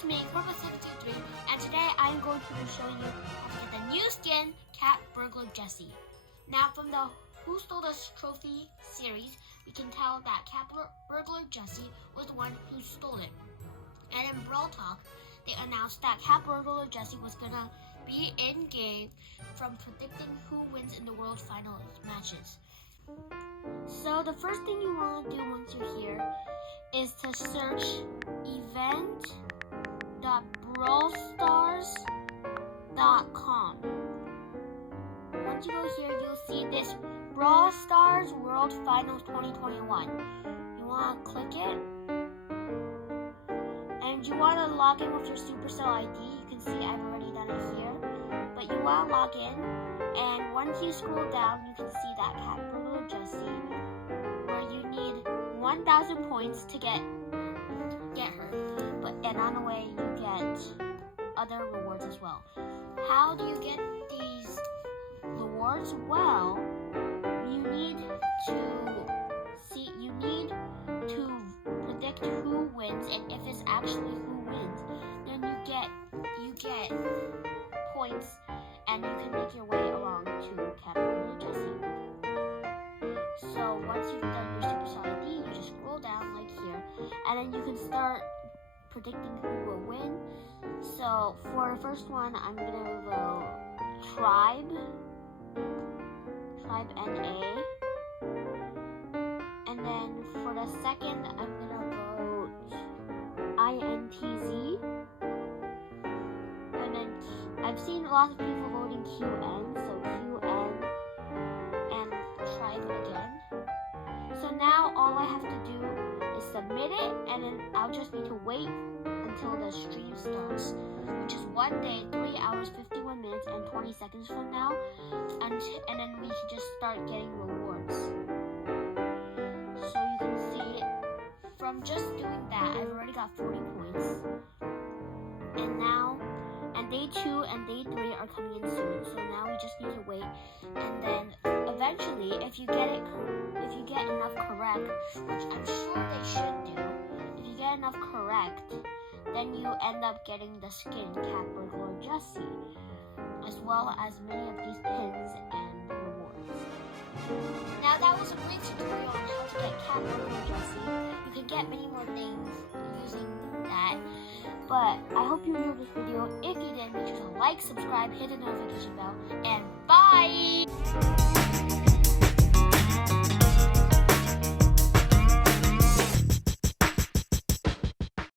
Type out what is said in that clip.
is me, Purple63, and today I'm going to be showing you how to get the new skin, Cat Burglar Jessie. Now, from the Who Stole This Trophy series, we can tell that Cat Burglar Jessie was the one who stole it. And in Brawl Talk, they announced that Cat Burglar Jessie was gonna be in-game from predicting who wins in the World Finals matches. So the first thing you want to do once you're here is to search event.brawlstars.com. Once you go here, you'll see this Brawl Stars World Finals 2021. You want to click it, and you want to log in with your Supercell ID. You can see I've already done it here, but you want to log in, and once you scroll down, you can see that Cat Burglar Jessie, where you need 1,000 points to get her. And on the way, you get other rewards as well. How do you get these rewards? Well, you need to predict who wins, and if it's actually who wins, then you get points, and you can make your way along to Cat Burglar Jessie. So once you've done your Supercell ID, you just scroll down like here, and then you can start predicting who will win. So for the first one, I'm gonna vote Tribe NA, and then for the second, I'm gonna vote INTZ, and then I've seen lots of people voting QN, so QN and Tribe again. So now all I have to do is submit it, and then I'll just need to wait until the stream starts, which is 1 day, 3 hours, 51 minutes, and 20 seconds from now, and then we can just start getting rewards. So you can see, from just doing that, I've already got 40 points, and day 2 and day 3 are coming in soon, so now we just need to wait, and then eventually, if you get enough correct, which I'm sure they should do, if you get enough correct, then you end up getting the skin Cat Burglar Jessie, as well as many of these pins and rewards. Now that was a brief tutorial on how to get Cat Burglar Jessie. You can get many more things using that, but I hope you enjoyed this video. If you did, make sure to like, subscribe, hit the notification bell, and bye!